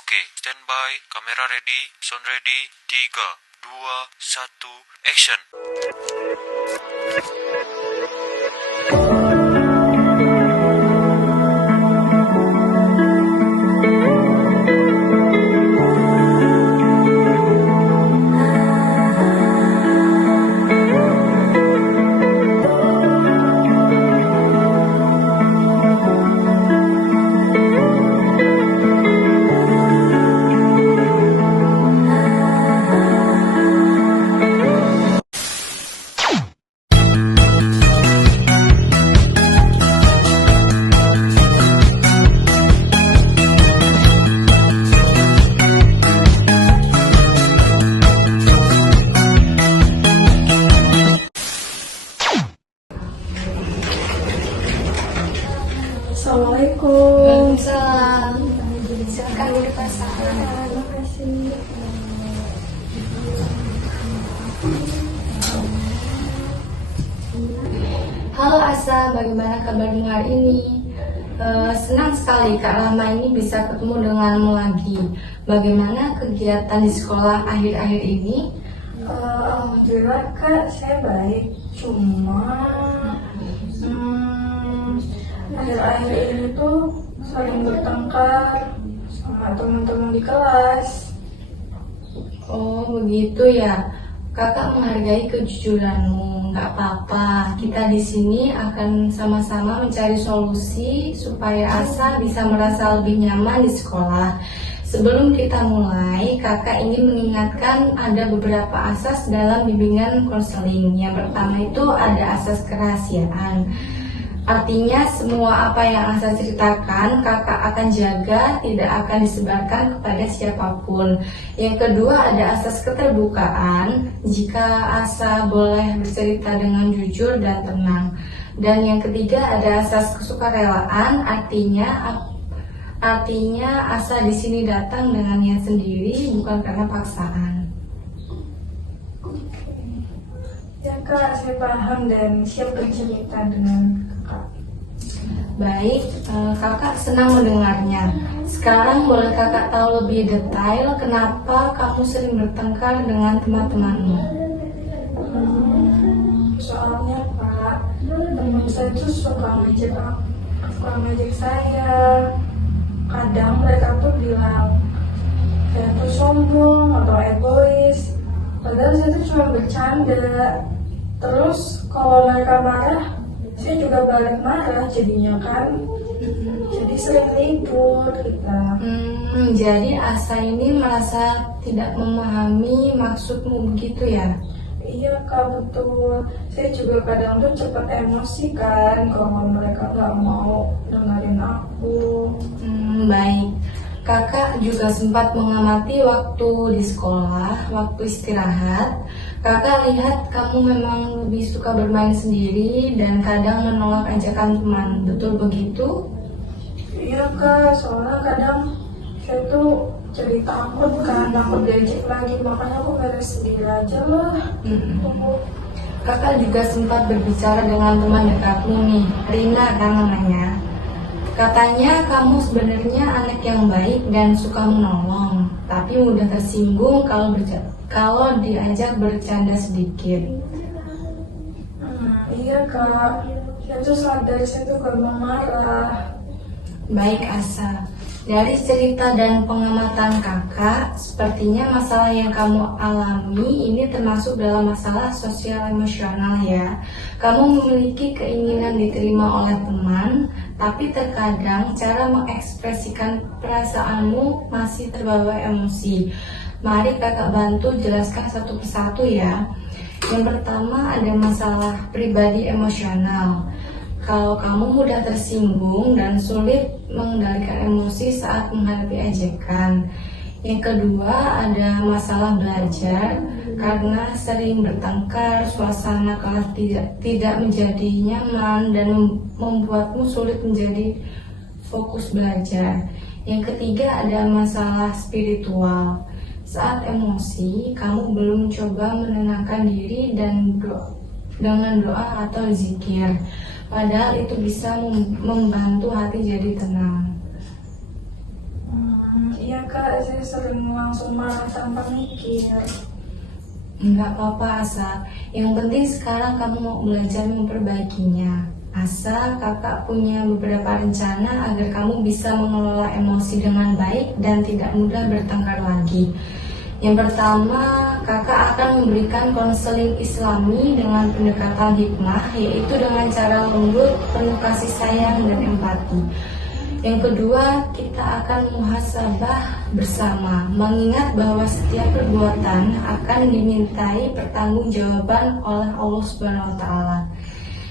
Oke, standby, kamera ready, sound ready, 3, 2, 1, action. Assalamualaikum. Waalaikumsalam. Silakan duduk Asa. Terima kasih. Halo Asa, bagaimana kabarmu hari ini? Senang sekali Kak Rahma ini bisa ketemu denganmu lagi. Bagaimana kegiatan di sekolah akhir-akhir ini? Alhamdulillah Kak, saya baik. Cuma akhir-akhir ini tuh saling bertengkar sama teman-teman di kelas. Oh begitu ya. Kakak menghargai kejujuranmu. Nggak apa-apa. Kita di sini akan sama-sama mencari solusi supaya Asa bisa merasa lebih nyaman di sekolah. Sebelum kita mulai, kakak ingin mengingatkan ada beberapa asas dalam bimbingan konseling. Yang pertama itu ada asas kerahasiaan. Artinya semua apa yang Asa ceritakan kakak akan jaga, tidak akan disebarkan kepada siapapun. Yang kedua ada asas keterbukaan, jika Asa boleh bercerita dengan jujur dan tenang. Dan yang ketiga ada asas kesukarelaan, artinya Asa di sini datang dengan niat sendiri, bukan karena paksaan. Ya Kak, saya paham dan siap bercerita dengan Kakak. Baik, kakak senang mendengarnya. Sekarang boleh kakak tahu lebih detail kenapa kamu sering bertengkar dengan teman-temanmu? Soalnya Pak, teman saya tuh suka ngajak saya. Kadang mereka tuh bilang saya tuh sombong atau egois. Padahal saya tuh cuma bercanda. Terus kalau mereka marah, saya juga balik marah jadinya kan. Jadi sering libur kita. Jadi Asa ini merasa tidak memahami maksudmu begitu ya? Iya Kak, betul. Saya juga kadang tuh cepat emosi kan kalau mereka nggak mau dengerin aku. Baik. Kakak juga sempat mengamati waktu di sekolah, waktu istirahat. Kakak lihat kamu memang lebih suka bermain sendiri dan kadang menolak ajakan teman. Betul begitu? Iya Kak, soalnya kadang saya tuh jadi takut diejek lagi, makanya aku beres sendiri aja lah. Kakak juga sempat berbicara dengan teman dekatmu nih, Rina kan namanya. Katanya kamu sebenarnya anak yang baik dan suka menolong, tapi mudah tersinggung kalau diajak bercanda sedikit. Iya Kak, saya tuh sadar saya tuh gampang marah. Baik Asa, dari cerita dan pengamatan kakak, sepertinya masalah yang kamu alami ini termasuk dalam masalah sosial emosional ya. Kamu memiliki keinginan diterima oleh teman, tapi terkadang cara mengekspresikan perasaanmu masih terbawa emosi. Mari kakak bantu jelaskan satu persatu ya. Yang pertama ada masalah pribadi emosional. Kalau kamu mudah tersinggung dan sulit mengendalikan emosi saat menghadapi ajakan. Yang kedua ada masalah belajar karena sering bertengkar, suasana kelas tidak menjadi nyaman dan membuatmu sulit menjadi fokus belajar. Yang ketiga ada masalah spiritual. Saat emosi, kamu belum coba menenangkan diri dan dengan doa atau zikir. Padahal itu bisa membantu hati jadi tenang. Iya kak, saya sering langsung marah tanpa mikir. Enggak apa-apa Asa, yang penting sekarang kamu mau belajar memperbaikinya. Asa, kakak punya beberapa rencana agar kamu bisa mengelola emosi dengan baik dan tidak mudah bertengkar lagi. Yang pertama, kakak akan memberikan konseling islami dengan pendekatan hikmah, yaitu dengan cara lembut, penuh kasih sayang dan empati. Yang kedua, kita akan muhasabah bersama, mengingat bahwa setiap perbuatan akan dimintai pertanggungjawaban oleh Allah Subhanahu wa taala.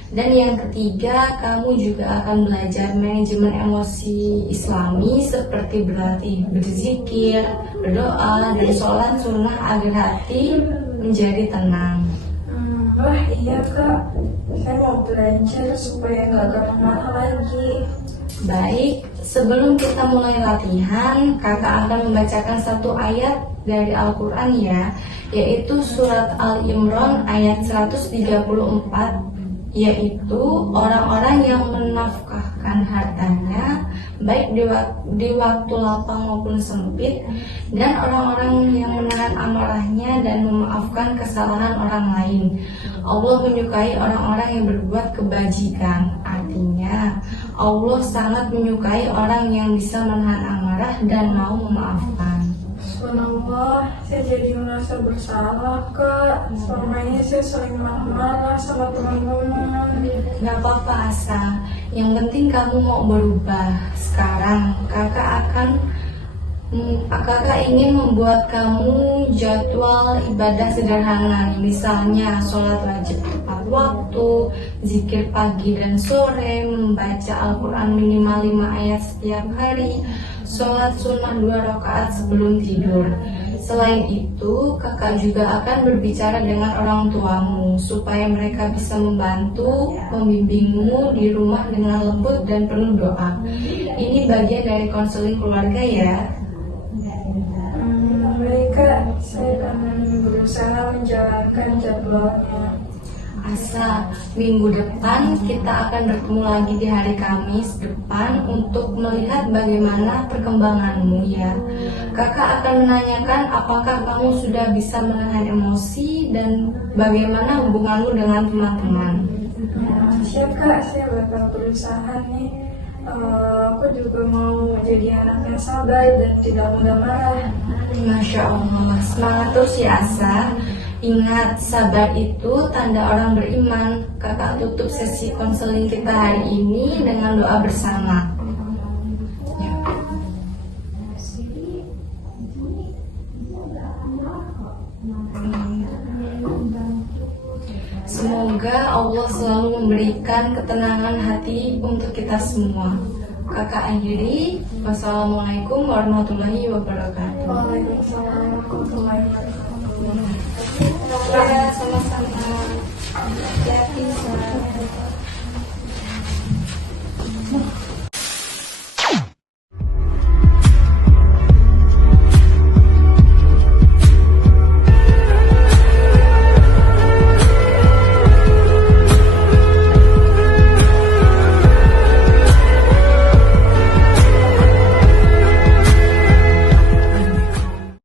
Dan yang ketiga, kamu juga akan belajar manajemen emosi islami seperti berlatih berzikir, berdoa, dan sholat sunnah agar hati menjadi tenang. Wah iya kak, saya mau belajar supaya nggak gampang marah lagi. Baik, sebelum kita mulai latihan, kakak akan membacakan satu ayat dari Al-Quran ya, yaitu surat Al-Imran ayat 134, yaitu orang-orang yang menafkahkan hartanya baik di waktu lapang maupun sempit, dan orang-orang yang menahan amarahnya dan memaafkan kesalahan orang lain. Allah menyukai orang-orang yang berbuat kebajikan. Artinya, Allah sangat menyukai orang yang bisa menahan amarah dan mau memaafkan. Subhanallah, saya jadi merasa bersalah kak. Selama ini saya sering marah-marah sama teman-teman. Gak apa-apa Asa, yang penting kamu mau berubah. Sekarang kakak ingin membuat kamu jadwal ibadah sederhana, misalnya sholat wajib tepat waktu, zikir pagi dan sore, membaca Al-Quran minimal 5 ayat setiap hari, sholat sunnah 2 rakaat sebelum tidur. Selain itu, kakak juga akan berbicara dengan orang tuamu supaya mereka bisa membantu membimbingmu di rumah dengan lembut dan penuh doa. Ini bagian dari konseling keluarga ya. Baik kak, saya akan berusaha menjalankan jadwalnya. Asa, minggu depan kita akan bertemu lagi di hari Kamis depan untuk melihat bagaimana perkembanganmu ya. Kakak akan menanyakan apakah kamu sudah bisa menahan emosi dan bagaimana hubunganmu dengan teman-teman. Siap kak, saya bakal berusaha nih. Aku juga mau jadi anak yang sabar dan tidak mudah marah. Masya Allah, semangat terus ya Asa. Ingat, sabar itu tanda orang beriman. Kakak tutup sesi konseling kita hari ini dengan doa bersama. Semoga Allah selalu memberikan ketenangan hati untuk kita semua. Kakak akhiri, wassalamualaikum warahmatullahi wabarakatuh. Waalaikumsalam warahmatullahi wabarakatuh. Ya, sama-sama.